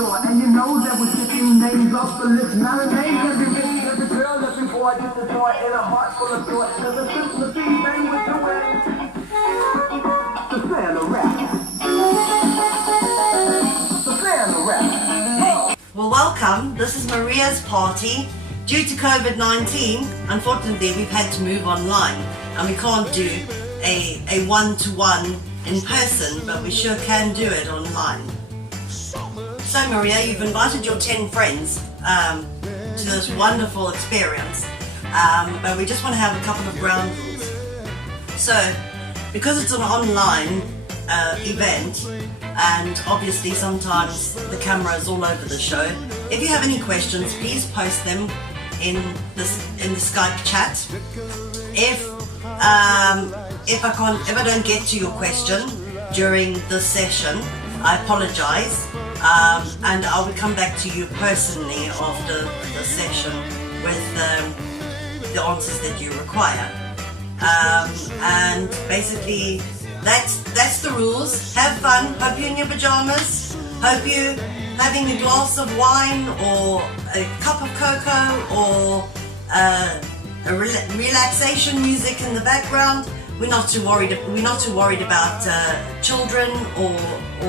And you know that we're taking names off the list. Not a name every bitch, every girl, every boy, just a joy in a heart full of joy. Cause the simplest thing we're doing. The fan of rap. The fan of rap. Well, welcome. This is Maria's party. Due to COVID-19, unfortunately, we've had to move online and we can't do a one-to-one in person, but we sure can do it online. So Maria, you've invited your 10 friends to this wonderful experience, but we just want to have a couple of ground rules. So, because it's an online event, and obviously sometimes the camera is all over the show, if you have any questions, please post them in the Skype chat. If I don't get to your question during the session, I apologize, and I will come back to you personally after the session with the answers that you require. And basically, that's the rules. Have fun. Hope you're in your pajamas. Hope you're having a glass of wine or a cup of cocoa or relaxation music in the background. We're not too worried about children or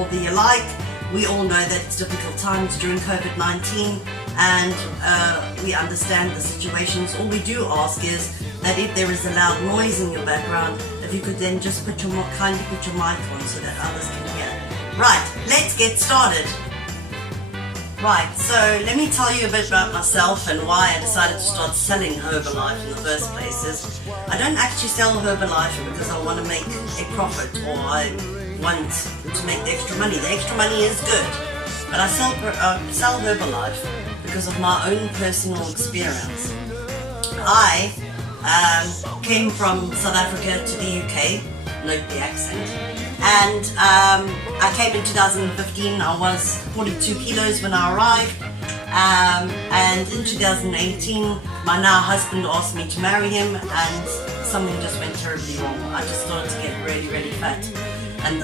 the alike. We all know that it's difficult times during COVID-19, and we understand the situations. All we do ask is that if there is a loud noise in your background, if you could then just kindly put your mic on so that others can hear. Right, let's get started. Right, so let me tell you a bit about myself and why I decided to start selling Herbalife in the first place. I don't actually sell Herbalife because I want to make a profit or I want to make the extra money. The extra money is good, but I sell Herbalife because of my own personal experience. I came from South Africa to the UK, note the accent, and I came in 2015. I was 42 kilos when I arrived, and in 2018 my now husband asked me to marry him, and something just went terribly wrong. I just started to get really fat, and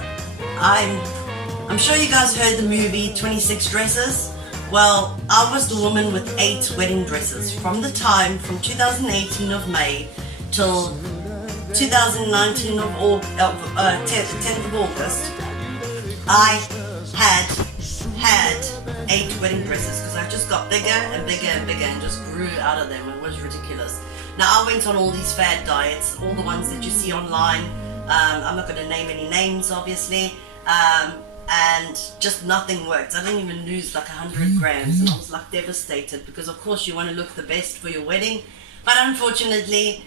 I'm sure you guys heard the movie 26 Dresses. Well, I was the woman with 8 wedding dresses from 2018 of May till 2019 of 10th of August. I had 8 wedding dresses because I just got bigger and bigger and bigger and just grew out of them. It was ridiculous. Now I went on all these fad diets, all the ones that you see online. I'm not going to name any names, obviously. And just nothing worked. I didn't even lose like 100 grams, and I was like devastated because of course you want to look the best for your wedding, but unfortunately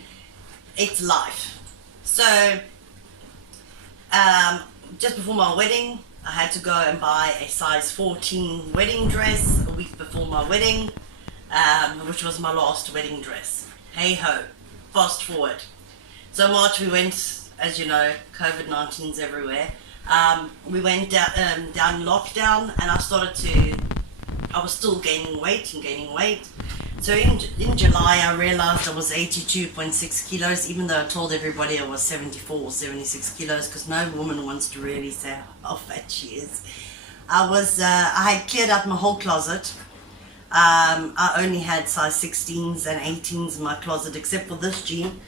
it's life. So just before my wedding I had to go and buy a size 14 wedding dress a week before my wedding, which was my last wedding dress. Hey ho, fast forward. So March we went, as you know, COVID-19's everywhere. We went down lockdown, and I was still gaining weight. So in July I realized I was 82.6 kilos, even though I told everybody I was 74 or 76 kilos, because no woman wants to really say how fat she is. I had cleared out my whole closet. I only had size 16s and 18s in my closet, except for this jean,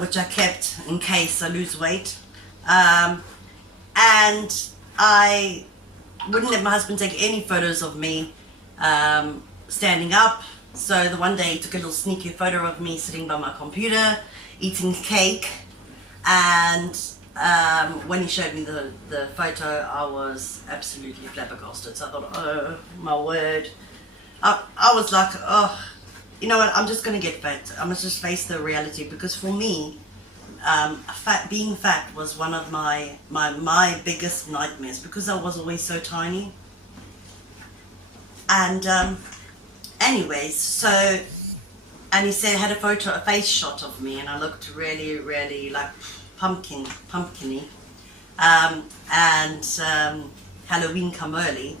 which I kept in case I lose weight. And I wouldn't let my husband take any photos of me standing up. So the one day he took a little sneaky photo of me sitting by my computer eating cake, and when he showed me the photo I was absolutely flabbergasted. So I thought, oh my word. I was like, oh, you know what, I'm just going to get fat. I must just face the reality, because for me, being fat was one of my biggest nightmares, because I was always so tiny. And anyways, so, and he said, had a face shot of me, and I looked really like pumpkiny, and Halloween come early,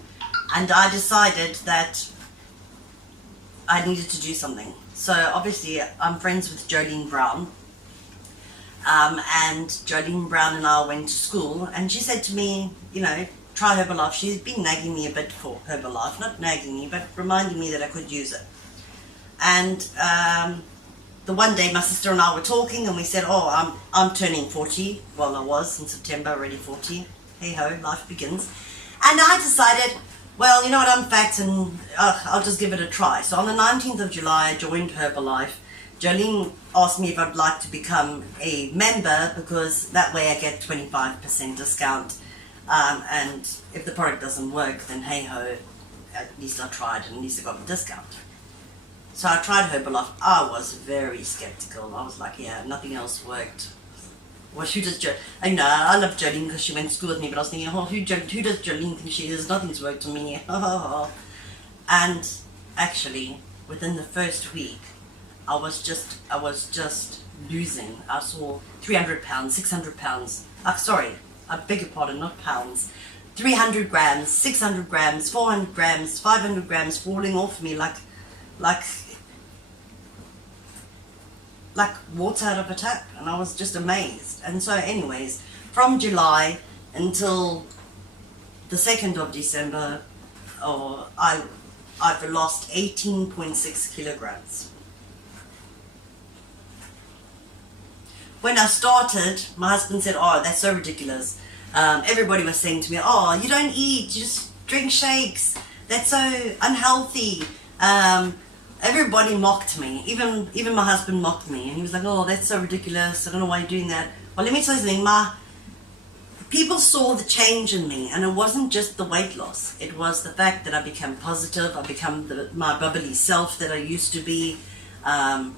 and I decided that I needed to do something. So obviously I'm friends with Jolene Brown, and Jolene Brown and I went to school, and she said to me, you know, try Herbalife. She's been nagging me a bit for Herbalife, not nagging me, but reminding me that I could use it. And the one day my sister and I were talking, and we said, oh, I'm turning 40. Well, I was in September, already 40. Hey ho, life begins. And I decided, well, you know what, I'm fat and I'll just give it a try. So on the 19th of July, I joined Herbalife. Jolene asked me if I'd like to become a member, because that way I get 25% discount. And if the product doesn't work, then hey ho, at least I tried and at least I got a discount. So I tried Herbalife. I was very skeptical. I was like, yeah, nothing else worked. Well, who does I know, I love Jolene because she went to school with me, but I was thinking, oh, who does Jolene think she is? Nothing's worked on me. And actually, within the first week, I was just losing. I saw 300 pounds, 600 pounds. Sorry, I beg your pardon, not pounds. 300 grams, 600 grams, 400 grams, 500 grams falling off me like water out of a tap, and I was just amazed. And so anyways, from July until the 2nd of December, I've lost 18.6 kilograms. When I started, my husband said, oh, that's so ridiculous. Everybody was saying to me, oh, you don't eat, you just drink shakes. That's so unhealthy. Everybody mocked me. Even my husband mocked me. And he was like, oh, that's so ridiculous. I don't know why you're doing that. Well, let me tell you something. People saw the change in me. And it wasn't just the weight loss. It was the fact that I became positive. I became my bubbly self that I used to be. I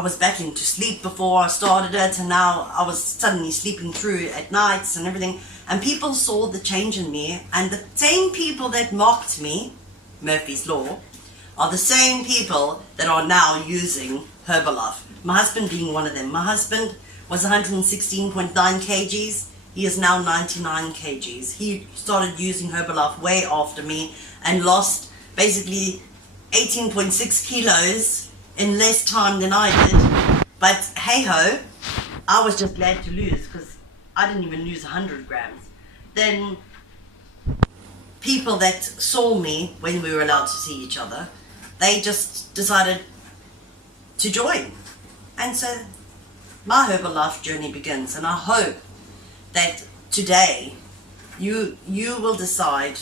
was back into sleep before I started it. And now I was suddenly sleeping through at nights and everything. And people saw the change in me. And the same people that mocked me, Murphy's Law, are the same people that are now using Herbalife. My husband being one of them. My husband was 116.9 kgs. He is now 99 kgs. He started using Herbalife way after me and lost basically 18.6 kilos in less time than I did. But hey ho, I was just glad to lose, because I didn't even lose 100 grams. Then people that saw me when we were allowed to see each other, they just decided to join. And so my Herbalife journey begins. And I hope that today you will decide,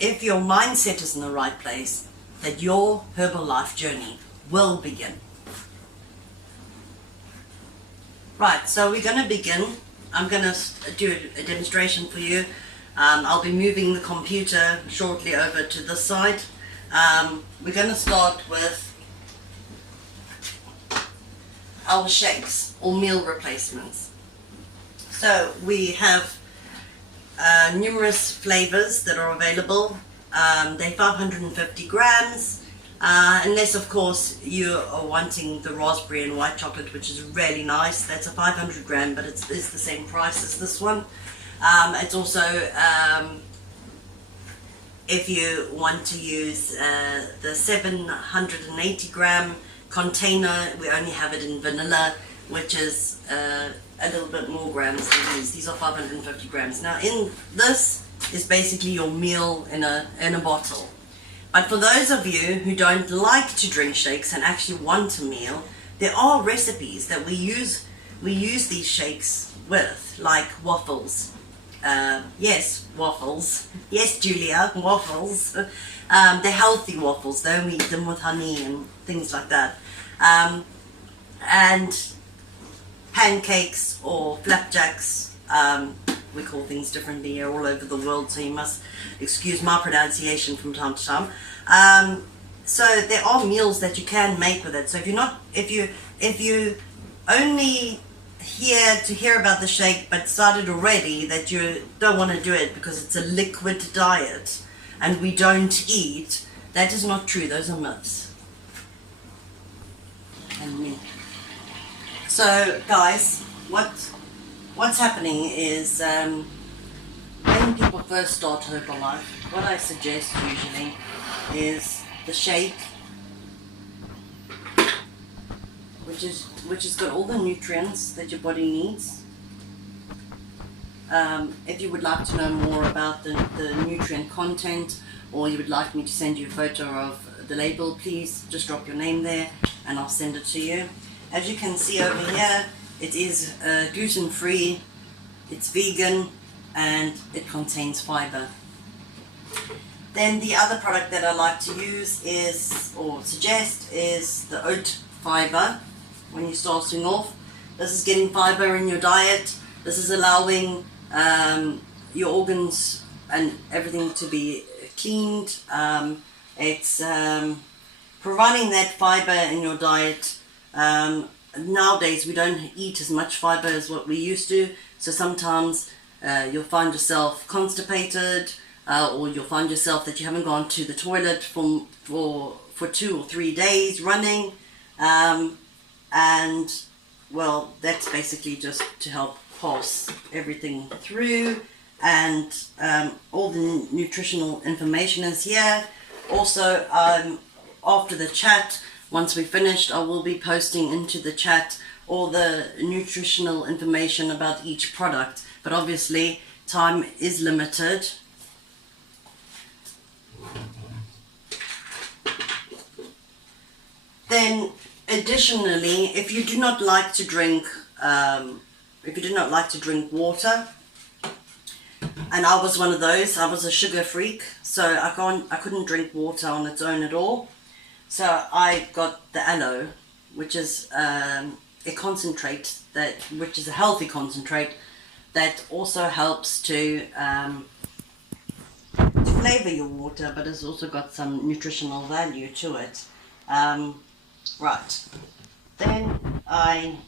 if your mindset is in the right place, that your Herbalife journey will begin. Right, so we're going to begin. I'm going to do a demonstration for you. I'll be moving the computer shortly over to this side. We're going to start with our shakes or meal replacements. So we have numerous flavors that are available. They're 550 grams, unless of course you are wanting the raspberry and white chocolate, which is really nice. That's a 500 gram, but it's the same price as this one. It's also, if you want to use the 780 gram container, we only have it in vanilla, which is a little bit more grams than these. These are 550 grams. Now in this is basically your meal in a bottle. But for those of you who don't like to drink shakes and actually want a meal, there are recipes that we use these shakes with, like waffles. Yes, waffles. Yes, Julia, waffles. They're healthy waffles, though. We eat them with honey and things like that. And pancakes or flapjacks. We call things differently here all over the world, so you must excuse my pronunciation from time to time. So there are meals that you can make with it. So if you only hear about the shake but decided already that you don't want to do it because it's a liquid diet and we don't eat, that is not true. Those are myths. So guys, what's happening is when people first start Herbalife, what I suggest usually is the shake, which has got all the nutrients that your body needs. If you would like to know more about the nutrient content, or you would like me to send you a photo of the label, please just drop your name there and I'll send it to you. As you can see over here, it is gluten-free, it's vegan, and it contains fiber. Then the other product that I like to use is, or suggest, is the oat fiber. When you're starting off, this is getting fiber in your diet. This is allowing your organs and everything to be cleaned. It's providing that fiber in your diet. Nowadays we don't eat as much fiber as what we used to, so sometimes you'll find yourself constipated, or you'll find yourself that you haven't gone to the toilet for 2 or 3 days running, and well, that's basically just to help pass everything through, and all the nutritional information is here. Also, after the chat, once we're finished, I will be posting into the chat all the nutritional information about each product, but obviously time is limited. Then additionally, if you do not like to drink water, and I was one of those, I was a sugar freak, so I couldn't drink water on its own at all. So I got the aloe, which is a concentrate which is a healthy concentrate that also helps to flavor your water, but it's also got some nutritional value to it. Right. Then I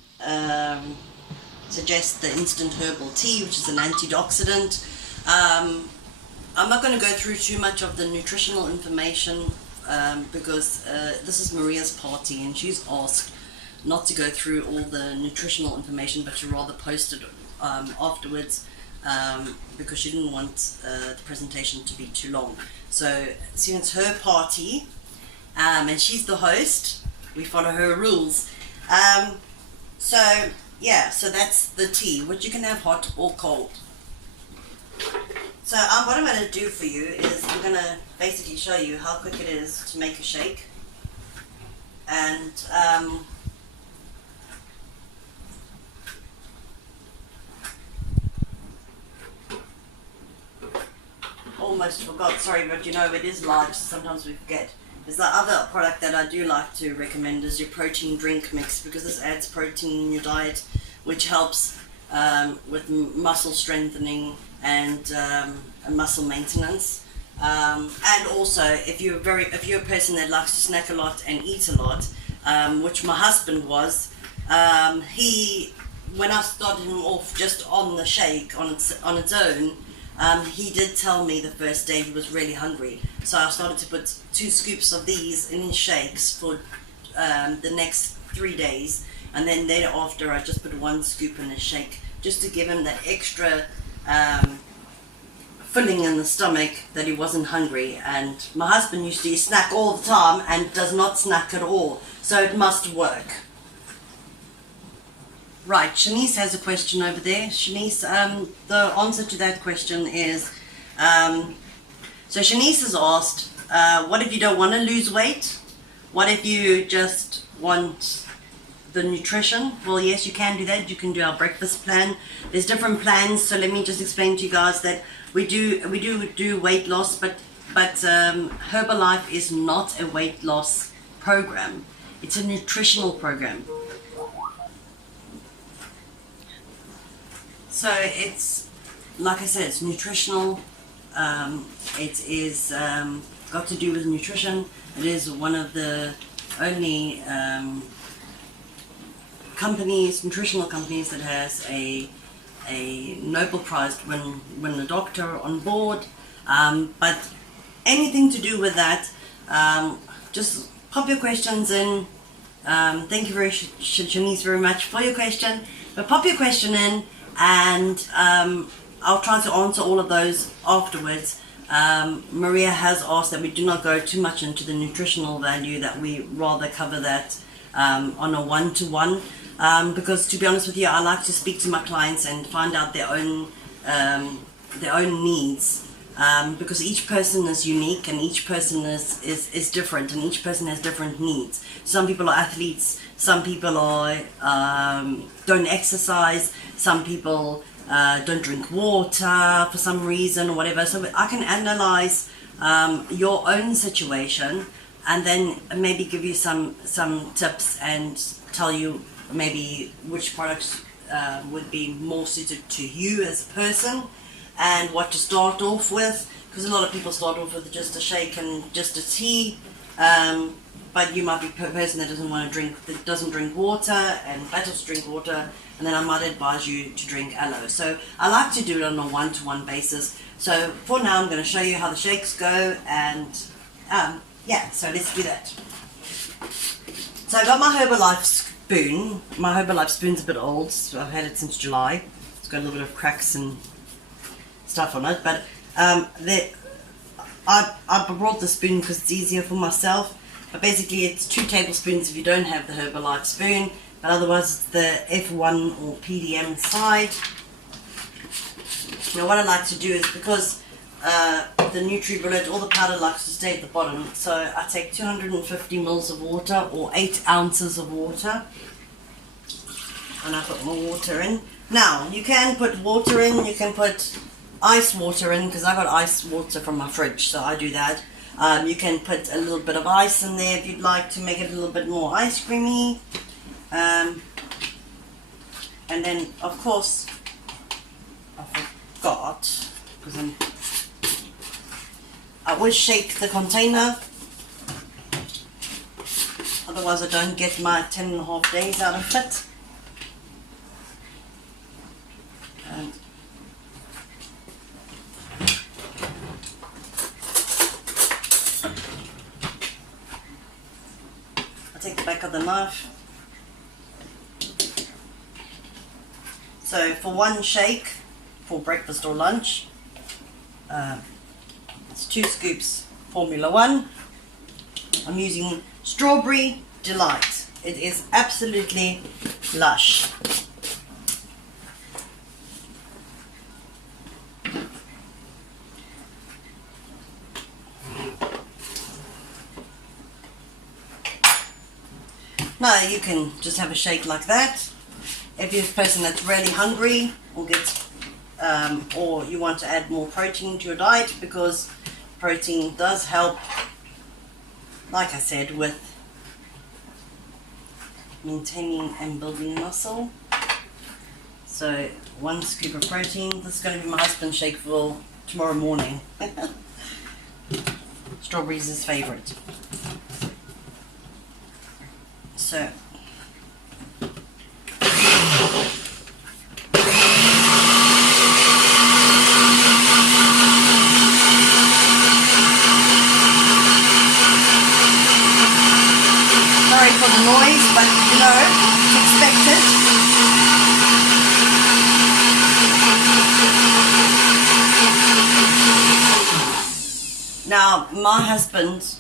suggest the instant herbal tea, which is an antioxidant. I'm not going to go through too much of the nutritional information because this is Maria's party and she's asked not to go through all the nutritional information, but to rather post it afterwards, because she didn't want the presentation to be too long. So since it's her party and she's the host, we follow her rules. So yeah, so that's the tea, which you can have hot or cold. So what I'm going to do for you is I'm going to basically show you how quick it is to make a shake. And almost forgot, sorry, but you know it is live, so sometimes we forget. There's the other product that I do like to recommend is your protein drink mix, because this adds protein in your diet, which helps with muscle strengthening and muscle maintenance. And also, if you're a person that likes to snack a lot and eat a lot, which my husband was, when I started him off just on the shake on its own, he did tell me the first day he was really hungry, so I started to put 2 scoops of these in his shakes for the next 3 days, and then thereafter I just put 1 scoop in his shake, just to give him that extra filling in the stomach that he wasn't hungry. And my husband used to snack all the time and does not snack at all, so it must work. Right, Shanice has a question over there. Shanice, the answer to that question is, so Shanice has asked, what if you don't want to lose weight? What if you just want the nutrition? Well, yes, you can do that. You can do our breakfast plan. There's different plans, so let me just explain to you guys that we do weight loss, but Herbalife is not a weight loss program. It's a nutritional program. So it's, like I said, it's nutritional. It is got to do with nutrition. It is one of the only nutritional companies that has a Nobel Prize win a doctor on board. But anything to do with that, just pop your questions in. Thank you Shanice very much for your question. But pop your question in, and I'll try to answer all of those afterwards. Maria has asked that we do not go too much into the nutritional value, that we rather cover that on a one-to-one, because to be honest with you, I like to speak to my clients and find out their own their own needs, because each person is unique and each person is different, and each person has different needs. Some people are athletes, some people are don't exercise, some people don't drink water for some reason or whatever. So I can analyze your own situation and then maybe give you some tips and tell you maybe which products would be more suited to you as a person, and what to start off with, because a lot of people start off with just a shake and just a tea, but you might be a person that doesn't drink water and battles to drink water, and then I might advise you to drink aloe. So I like to do it on a one-to-one basis. So for now I'm going to show you how the shakes go, and yeah, so let's do that. So I got my Herbalife spoon. My Herbalife spoon's a bit old, so I've had it since July. It's got a little bit of cracks and stuff on it, but I brought the spoon because it's easier for myself. But basically it's 2 tablespoons if you don't have the Herbalife spoon, but otherwise it's the F1 or PDM side. Now what I like to do is, because the NutriBullet, all the powder likes to stay at the bottom, so I take 250 mils of water, or 8 ounces of water, and I put more water in. Now you can put water in, you can put ice water in, because I got ice water from my fridge, so I do that. You can put a little bit of ice in there if you'd like to make it a little bit more ice creamy. And then of course I forgot, because I always shake the container, otherwise I don't get my 10.5 days out of it. And I take the back of the knife. So for one shake for breakfast or lunch, it's 2 scoops Formula 1. I'm using Strawberry Delight. It is absolutely lush. Now you can just have a shake like that. If you're a person that's really hungry or or you want to add more protein to your diet, because protein does help, like I said, with maintaining and building muscle. So 1 scoop of protein. This is going to be my husband's shake for tomorrow morning. Strawberries is his favourite. So sorry for the noise, but you know, it's expected. Now, my husband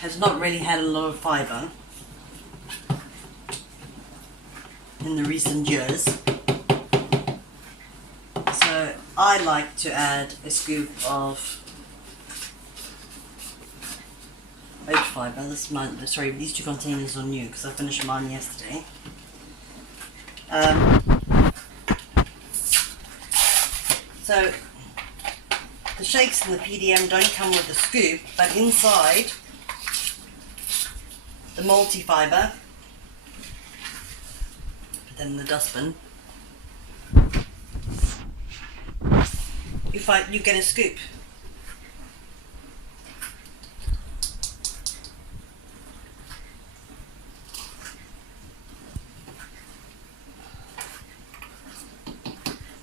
has not really had a lot of fibre in the recent years, so I like to add a scoop of oat fibre. This is mine. Sorry, these 2 containers are new because I finished mine yesterday. So the shakes in the PDM don't come with a scoop, but inside the multi-fibre, put that in the dustbin, you get a scoop.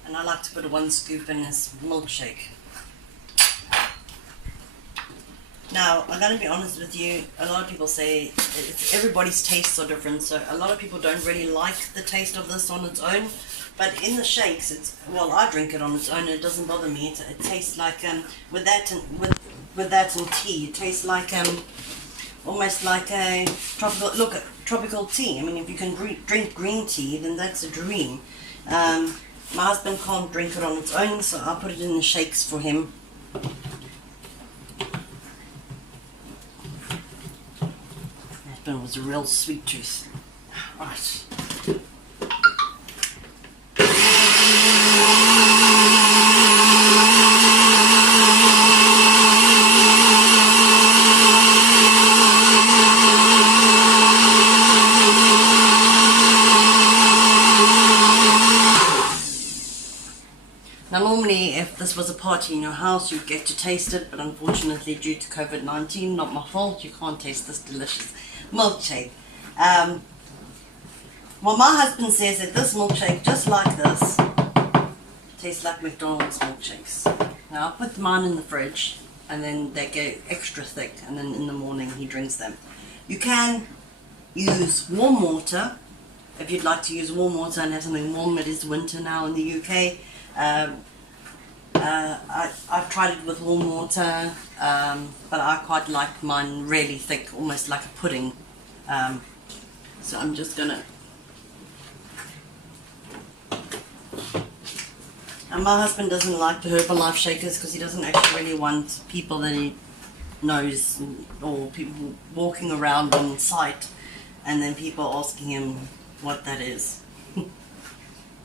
And I like to put 1 scoop in this milkshake. Now, I'm going to be honest with you, a lot of people say everybody's tastes are different, so a lot of people don't really like the taste of this on its own, but in the shakes, well, I drink it on its own, it doesn't bother me. It tastes like, with that and tea, it tastes like, almost like a tropical tea. I mean, if you can drink green tea, then that's a dream. My husband can't drink it on its own, so I put it in the shakes for him. My husband was a real sweet tooth. Right. Now normally if this was a party in your house you'd get to taste it, but unfortunately due to COVID-19, not my fault, you can't taste this delicious milkshake. Well, my husband says that this milkshake, just like this, tastes like McDonald's milkshakes. Now I put mine in the fridge and then they get extra thick, and then in the morning he drinks them. You can use warm water if you'd like to use warm water and have something warm. It is winter now in the UK. I've tried it with warm water, but I quite like mine really thick, almost like a pudding. So I'm just gonna. And my husband doesn't like the Herbalife shakers because he doesn't actually really want people that he knows or people walking around on site and then people asking him what that is.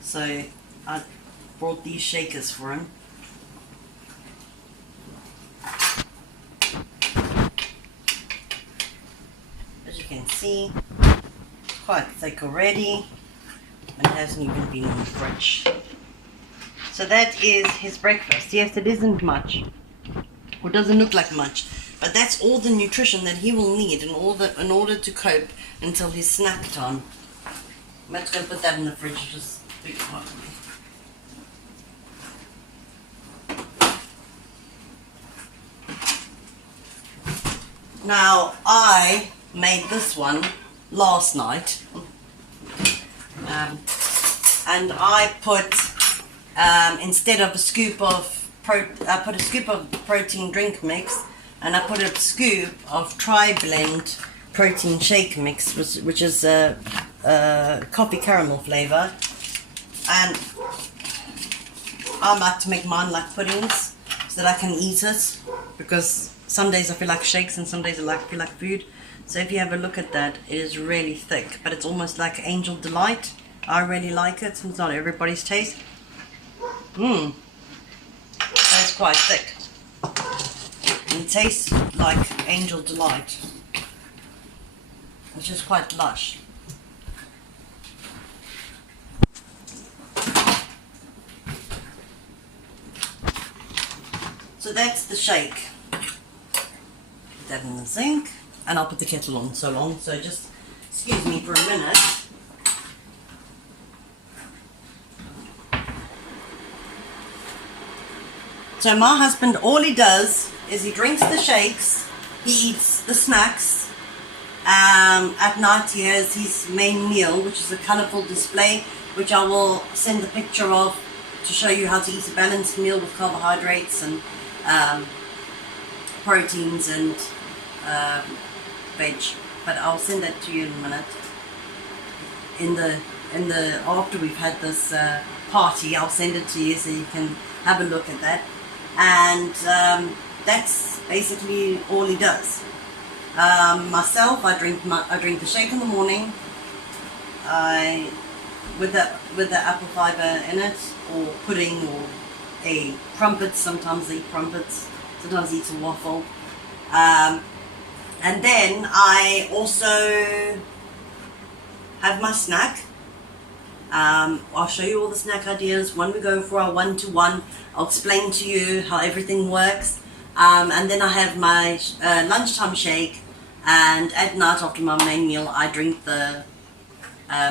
So I brought these shakers for him. As you can see, quite thick already and hasn't even been in the fridge. So that is his breakfast. Yes, it isn't much, or doesn't look like much, but that's all the nutrition that he will need in order to cope until his snack time. I'm just going to put that in the fridge, just big part of me. Now, I made this one last night, and I put, instead of a scoop of, I put a scoop of protein drink mix, and I put a scoop of Tri-Blend protein shake mix, which is a coffee caramel flavor. And I like to make mine like puddings so that I can eat it, because some days I feel like shakes and some days I feel like food. So if you have a look at that, it is really thick, but it's almost like Angel Delight. I really like it. It's not everybody's taste. That's quite thick. And it tastes like Angel Delight, which is quite lush. So that's the shake. Put that in the sink, and I'll put the kettle on so long, so just excuse me for a minute. So my husband, all he does is he drinks the shakes, he eats the snacks. At night he has his main meal, which is a colourful display, which I will send a picture of to show you how to eat a balanced meal with carbohydrates and proteins and veg. But I'll send that to you in a minute. In the after we've had this party, I'll send it to you so you can have a look at that. And that's basically all he does. Myself, I drink the shake in the morning. With the apple fiber in it, or pudding, or a crumpet. Sometimes I eat crumpets. Sometimes I eat a waffle. And then I also have my snack. I'll show you all the snack ideas when we go for our one-to-one. I'll explain to you how everything works. And then I have my lunchtime shake, and at night after my main meal I drink the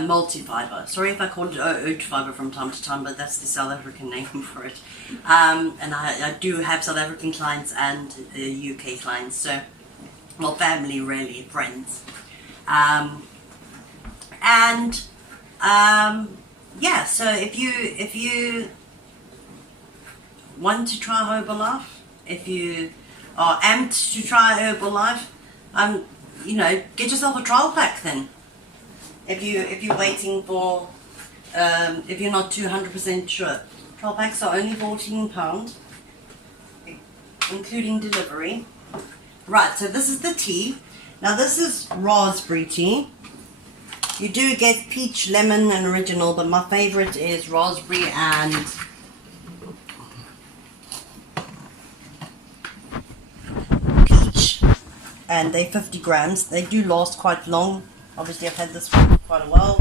multi-fiber. Sorry if I call it oat fiber from time to time, but that's the South African name for it. And I do have South African clients and UK clients, so, well, family really, friends. Yeah, so if you want to try Herbalife, if you are amped to try Herbalife, you know, get yourself a trial pack then. If you're waiting for if you're not 200% sure. 12 packs are only £14, including delivery. Right, so this is the tea. Now this is raspberry tea. You do get peach, lemon and original, but my favorite is raspberry and peach. And they're 50 grams. They do last quite long. Obviously I've had this for quite a while.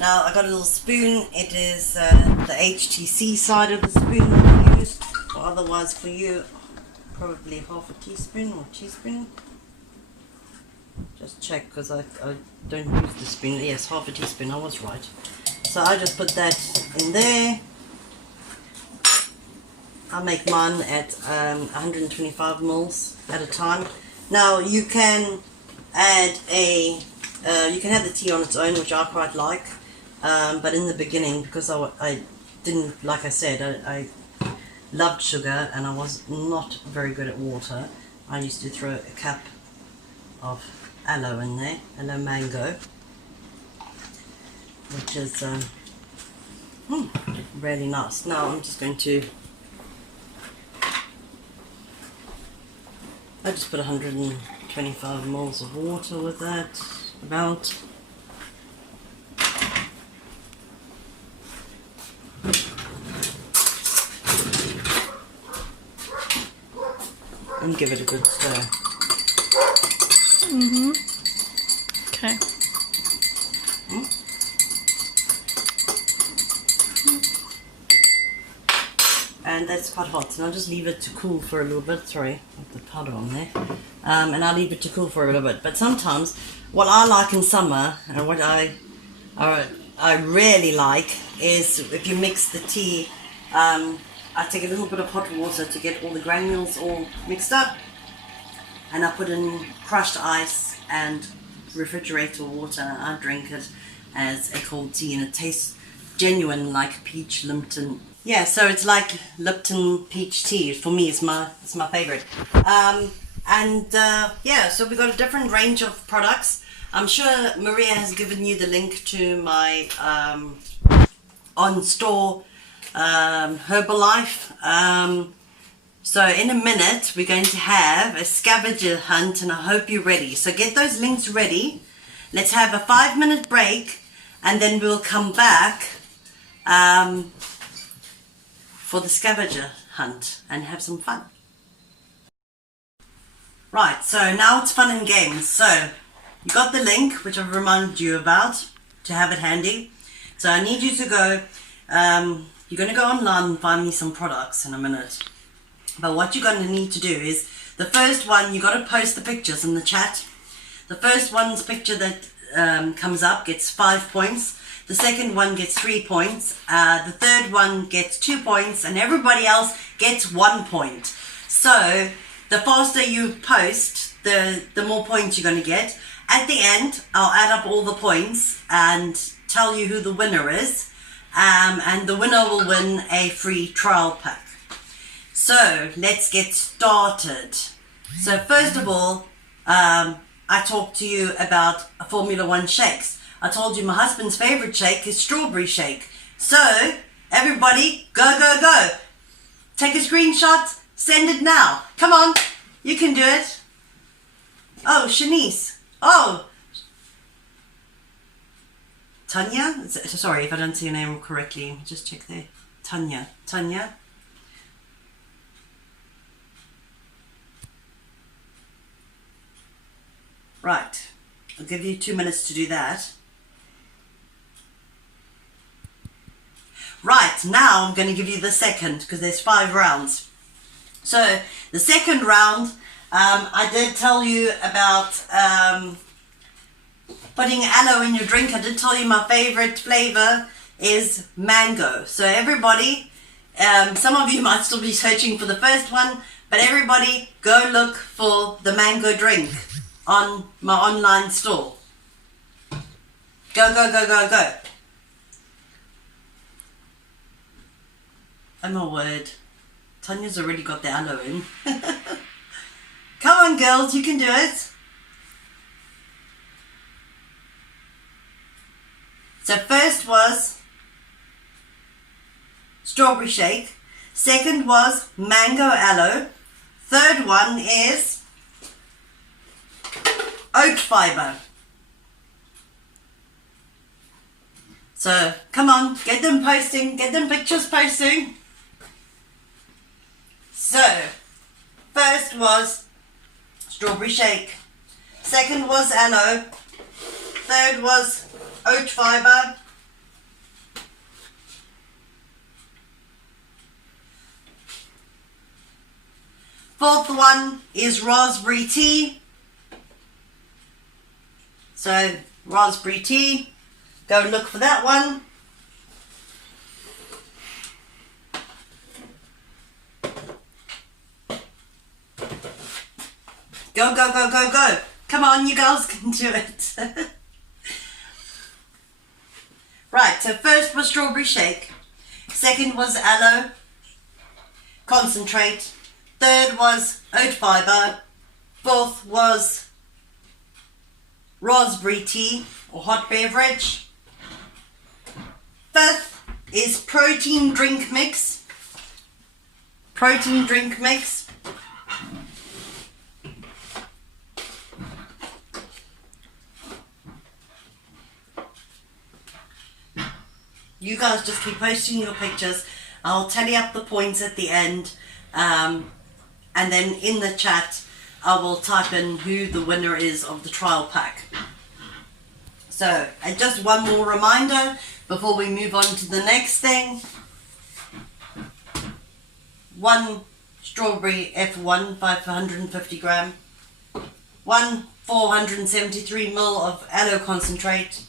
Now I got a little spoon. It is the HTC side of the spoon that I used. Or otherwise for you, probably half a teaspoon or teaspoon. Just check because I don't use the spoon. Yes, half a teaspoon. I was right. So I just put that in there. I make mine at 125 mils at a time. Now you can add you can have the tea on its own, which I quite like. But in the beginning, because I didn't, like I said, I loved sugar and I was not very good at water. I used to throw a cup of aloe in there, aloe mango, which is really nice. Now I'm just going to, I just put 125 mils of water with that, about. And give it a good stir. Okay. And that's quite hot, and I'll just leave it to cool for a little bit. Sorry, with the powder on there. And I'll leave it to cool for a little bit. But sometimes, what I like in summer, and what I really like, is if you mix the tea. I take a little bit of hot water to get all the granules all mixed up, and I put in crushed ice and refrigerator water, and I drink it as a cold tea, and it tastes genuine like peach Lipton. Yeah, so it's like Lipton peach tea. For me, it's my favorite. Yeah, so we got a different range of products. I'm sure Maria has given you the link to my on store Herbalife. So in a minute we're going to have a scavenger hunt, and I hope you're ready. So get those links ready. Let's have a 5-minute break, and then we'll come back for the scavenger hunt and have some fun. Right, so now it's fun and games. So you got the link, which I've reminded you about, to have it handy. So I need you to go, you're going to go online and find me some products in a minute. But what you're going to need to do is, the first one, you got to post the pictures in the chat. The first one's picture that comes up gets 5 points. The second one gets 3 points. The third one gets 2 points, and everybody else gets 1 point. So the faster you post, the more points you're going to get. At the end, I'll add up all the points and tell you who the winner is. And the winner will win a free trial pack. So let's get started. So first of all, I talked to you about Formula One shakes. I told you my husband's favorite shake is strawberry shake. So everybody, go, go, go. Take a screenshot, send it now. Come on, you can do it. Oh, Shanice. Oh, Tanya? Sorry if I don't say your name correctly. Just check there. Tanya. Tanya? Right. I'll give you 2 minutes to do that. Right, now I'm going to give you the second, because there's 5 rounds. So, the second round, I did tell you about putting aloe in your drink. I did tell you my favorite flavor is mango. So everybody, some of you might still be searching for the first one, but everybody go look for the mango drink on my online store. Go, go, go, go, go. Oh my word. Tanya's already got the aloe in. Come on girls, you can do it. So first was strawberry shake. Second was mango aloe. Third one is oat fiber. So come on, get them posting, get them pictures posting. So first was strawberry shake. Second was aloe. Third was oat fiber. Fourth one is raspberry tea. So raspberry tea, go look for that one. Go, go, go, go, go. Come on, you girls can do it. Right, so first was strawberry shake. Second was aloe concentrate. Third was oat fiber. Fourth was raspberry tea or hot beverage. Fifth is protein drink mix. Protein drink mix. You guys just keep posting your pictures. I'll tally up the points at the end. And then in the chat, I will type in who the winner is of the trial pack. So, and just one more reminder before we move on to the next thing. One strawberry F1 550 gram. One 473 ml of aloe concentrate.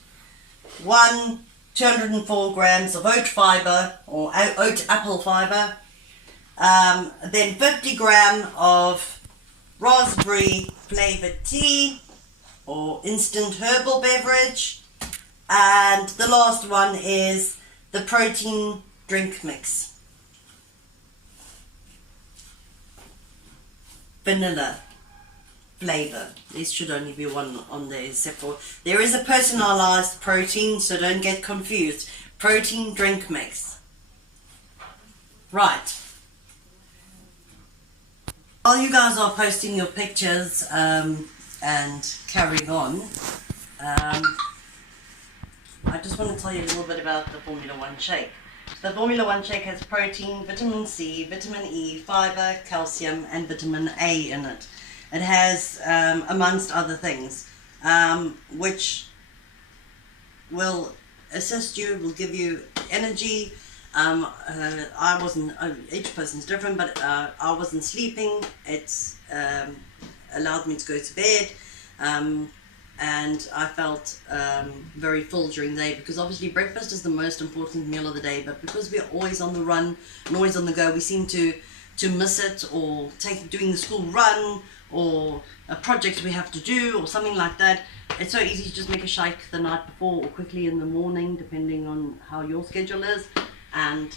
One 204 grams of oat fiber or oat apple fiber. Then 50 gram of raspberry flavored tea or instant herbal beverage, and the last one is the protein drink mix. Vanilla flavor. There should only be one on there, except for there is a personalized protein, so don't get confused. Protein drink mix. Right. While you guys are posting your pictures and carrying on, I just want to tell you a little bit about the Formula One shake. The Formula One shake has protein, vitamin C, vitamin E, fiber, calcium, and vitamin A in it. It has, amongst other things, which will assist you, will give you energy. I wasn't, each person's different, but I wasn't sleeping. It's allowed me to go to bed, and I felt very full during the day, because obviously breakfast is the most important meal of the day, but because we're always on the run and always on the go, we seem to miss it, or doing the school run, or a project we have to do, or something like that. It's so easy to just make a shake the night before or quickly in the morning, depending on how your schedule is. And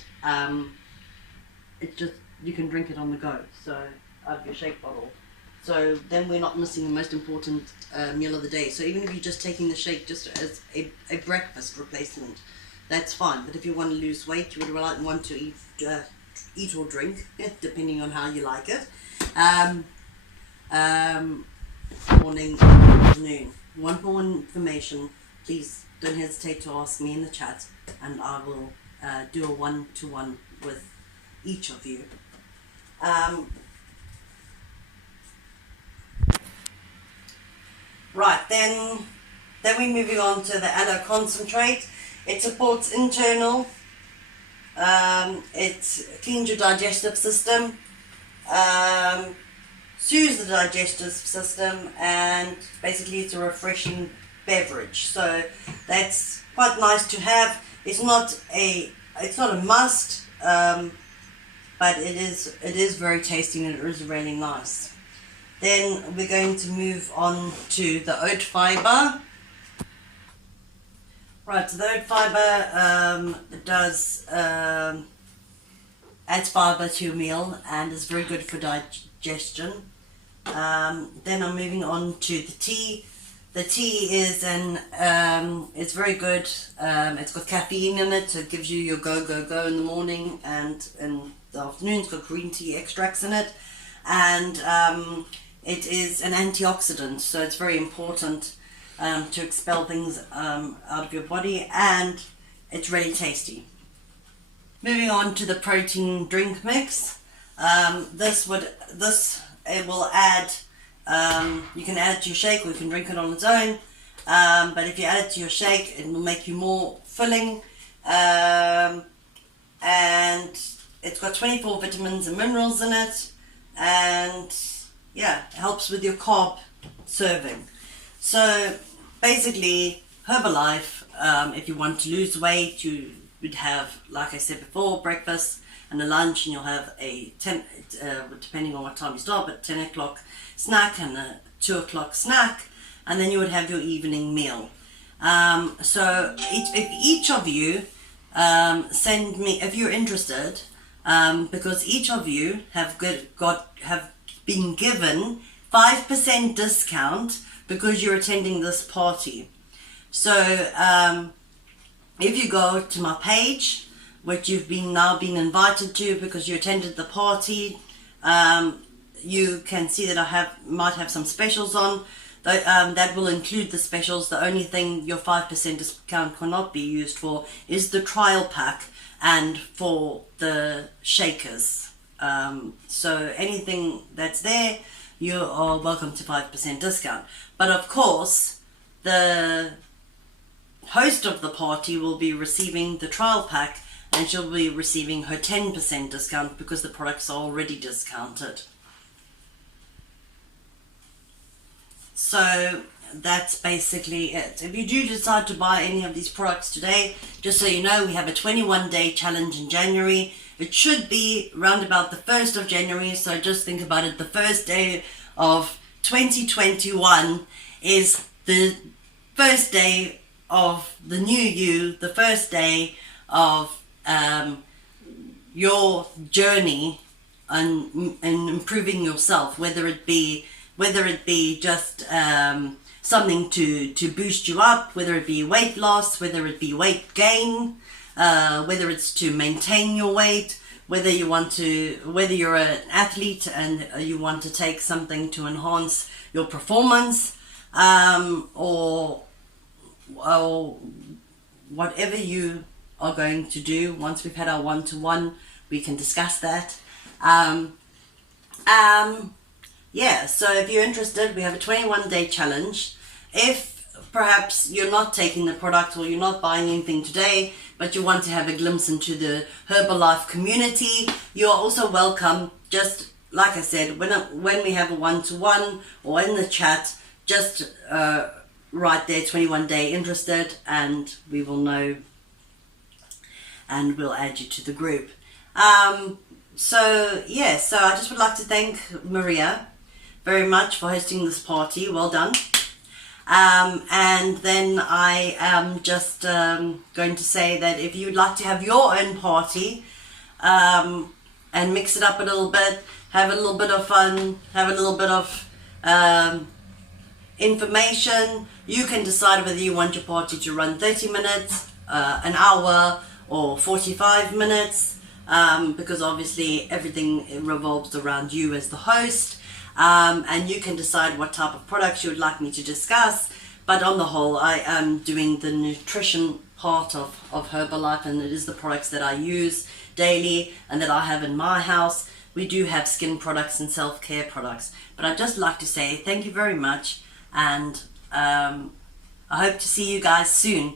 it's just, you can drink it on the go, so out of your shake bottle. So then we're not missing the most important meal of the day. So even if you're just taking the shake just as a breakfast replacement, that's fine. But if you want to lose weight, you would want to eat or drink, depending on how you like it. Morning, afternoon. Want more information, please don't hesitate to ask me in the chat, and I will do a one-to-one with each of you. Right, then we're moving on to the aloe concentrate. It supports internal, it cleans your digestive system, soothes the digestive system, and basically it's a refreshing beverage. So that's quite nice to have. It's not a must, but it is very tasty, and it is really nice. Then we're going to move on to the oat fiber. Right, so the oat fiber does adds fiber to your meal and is very good for digestion. Then I'm moving on to the tea. The tea is it's very good. It's got caffeine in it, so it gives you your go in the morning, and in the afternoon it's got green tea extracts in it, and it is an antioxidant, so it's very important to expel things out of your body, and it's really tasty. Moving on to the protein drink mix. It will add. You can add it to your shake, or you can drink it on its own. But if you add it to your shake, it will make you more filling. And it's got 24 vitamins and minerals in it. And yeah, it helps with your carb serving. So basically, Herbalife, if you want to lose weight, you would have, like I said before, breakfast and a lunch, and you'll have a 10, depending on what time you start, but 10 o'clock snack and a 2 o'clock snack, and then you would have your evening meal. So if each of you send me, if you're interested, because each of you have been given 5% discount because you're attending this party. So if you go to my page, which you've now been invited to because you attended the party, you can see that I might have some specials on. That will include the specials. The only thing your 5% discount cannot be used for is the trial pack and for the shakers. So anything that's there, you are welcome to 5% discount. But of course, the host of the party will be receiving the trial pack, and she'll be receiving her 10% discount because the products are already discounted. So that's basically it. If you do decide to buy any of these products today, just so you know, we have a 21-day challenge in January. It should be around about the 1st of January, so just think about it. The first day of 2021 is the first day of the new you, the first day of your journey and improving yourself, whether it be just something to boost you up, whether it be weight loss, whether it be weight gain, whether it's to maintain your weight, whether you're an athlete and you want to take something to enhance your performance, or whatever you are going to do. Once we've had our one-to-one, we can discuss that. Yeah, so if you're interested, we have a 21-day challenge. If perhaps you're not taking the product or you're not buying anything today, but you want to have a glimpse into the Herbalife community, you're also welcome. Just like I said, when we have a one-to-one or in the chat, just write there 21-day interested, and we will know, and we'll add you to the group. So I just would like to thank Maria very much for hosting this party. Well done. And then I am just going to say that if you'd like to have your own party and mix it up a little bit, have a little bit of fun, have a little bit of information, you can decide whether you want your party to run 30 minutes, an hour, or 45 minutes, because obviously everything revolves around you as the host. And you can decide what type of products you would like me to discuss. But on the whole, I am doing the nutrition part of Herbalife, and it is the products that I use daily and that I have in my house. We do have skin products and self-care products. But I'd just like to say thank you very much, and I hope to see you guys soon.